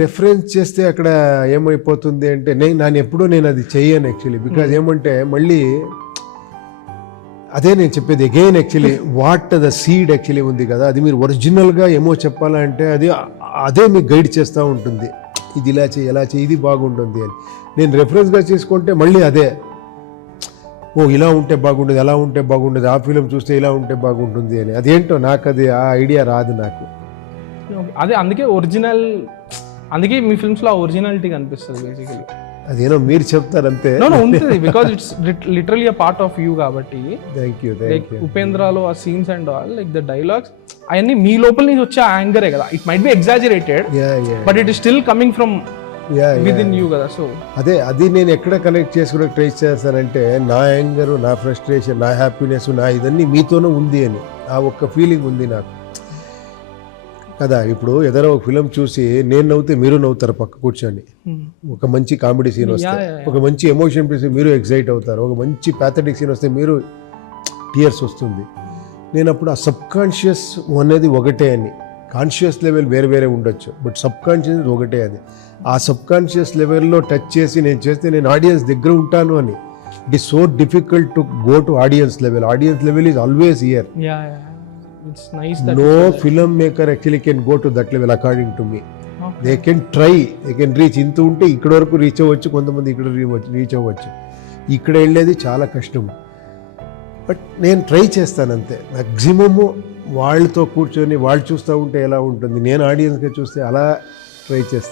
Reference చేస్తే అక్కడ ఏమైపోతుంది అంటే నేను ఎప్పుడూ అది చెయ్యను యాక్చువల్లీ. బికాజ్ ఏమంటే మళ్ళీ అదే నేను చెప్పేది again actually what the seed actually ఉంది కదా, అది మీరు ఒరిజినల్గా ఏమో చెప్పాలంటే అదే మీకు గైడ్ చేస్తూ ఉంటుంది. ఇది ఇలా చేయి, ఎలా చేయి, ఇది బాగుంటుంది అని. నేను రెఫరెన్స్గా చేసుకుంటే మళ్ళీ అదే, ఓ ఇలా ఉంటే బాగుంటుంది, అలా ఉంటే బాగుంటుంది, ఆ ఫిలిం చూస్తే ఇలా ఉంటే బాగుంటుంది అని. అదేంటో నాకు అది ఆ ఐడియా రాదు నాకు. అదే అందుకే మీ ఫిల్మ్స్ లో ఒరిజినాలిటీ కనిపిస్తుంది బేసికలీ. అదేనో మీరు చెప్తారు అంతే. ఉంటుంది because it's literally a part of you కాబట్టి. Thank you. ఉపేంద్రలో ఆ scenes and all like the dialogues అవన్నీ మీ లోపల నుంచి వచ్చే యాంగరే కదా. It might be exaggerated but it is still coming from within you కదా. సో అది నేను ఎక్కడ కనెక్ట్ చేసుకునే ట్రై చేస్తానంటే నా యాంగర్, నా ఫ్రస్ట్రేషన్, నా హ్యాపీనెస్, నా ఇదన్నీ మీతోనే ఉంది అని ఆ ఒక్క ఫీలింగ్ ఉంది నాకు కదా. ఇప్పుడు ఏదైనా ఒక ఫిలిం చూసి నేను నవ్వుతే మీరు నవ్వుతారు పక్క కూర్చొని. ఒక మంచి కామెడీ సీన్ వస్తే, ఒక మంచి ఎమోషన్ పీస్ మీరు ఎక్సైట్ అవుతారు, ఒక మంచి ప్యాథటిక్ సీన్ వస్తే మీరు టీయర్స్ వస్తుంది. నేను అప్పుడు ఆ సబ్ కాన్షియస్ అనేది ఒకటే అని, కాన్షియస్ లెవెల్ వేరే వేరే ఉండొచ్చు బట్ సబ్ కాన్షియస్ ఒకటే. అది ఆ సబ్ కాన్షియస్ లెవెల్లో టచ్ చేసి నేను చేస్తే నేను ఆడియన్స్ దగ్గర ఉంటాను అని. It is so difficult to go to audience level. Audience level is always here. it's nice that no filmmaker actually can go to that level according to me. They can try, they can reach. ఇంత ఉంటే ఇక్కడ వరకు reach అవ్వచ్చు, కొంతమంది ఇక్కడ reach అవ్వచ్చు, ఇక్కడ వెళ్ళేది చాలా కష్టం. బట్ నేను ట్రై చేస్తాను అంతే. మ్యాక్సిమము వాళ్ళతో కూర్చొని వాళ్ళు చూస్తూ ఉంటే ఎలా ఉంటుంది, నేను ఆడియన్స్గా చూస్తే అలా ట్రై చేస్తాను.